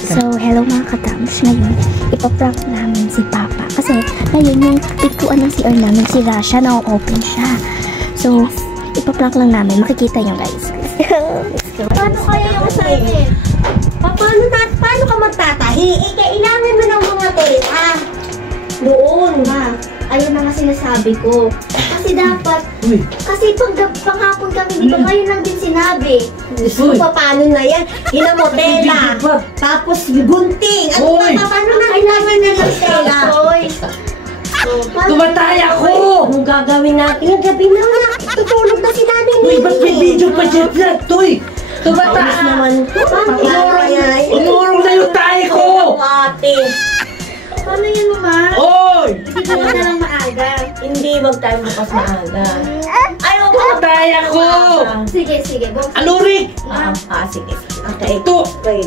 So, hello mga katams. Ngayon, ipaprank namin si Papa. Kasi, ngayon yung pikuan ng CR namin, si Rasha, na-open siya. So, ipaprank lang namin. Makikita nyo guys. Let's go. Paano kaya yung sa'yo? Paano ka magtatahi? Kailangan mo ng mga tela. Doon. Ayun na nga sinasabi ko. Kasi dapat, kasi panghapon kami, di ba ngayon lang din sinabi. So, paano na yan? Hinamotela. Tapos, gunting. Ano ba? Paano na kailangan na ng tela? Tumatay ako! Anong gagawin natin? Yung gabi na nga. Tutulog na si Nanay Nini. Uy, ba't may video pa dyan vlog, Toy? Tumatay! Inurong na yung tayo ko! Ate. Paano yun ma? Oy! Hindi na lang maaga. Hindi, wag tayo bukas maaga. Ayaw ko. Tumatay ako! Sige. Ano, Rick? Sige. Okay. Ito! Okay,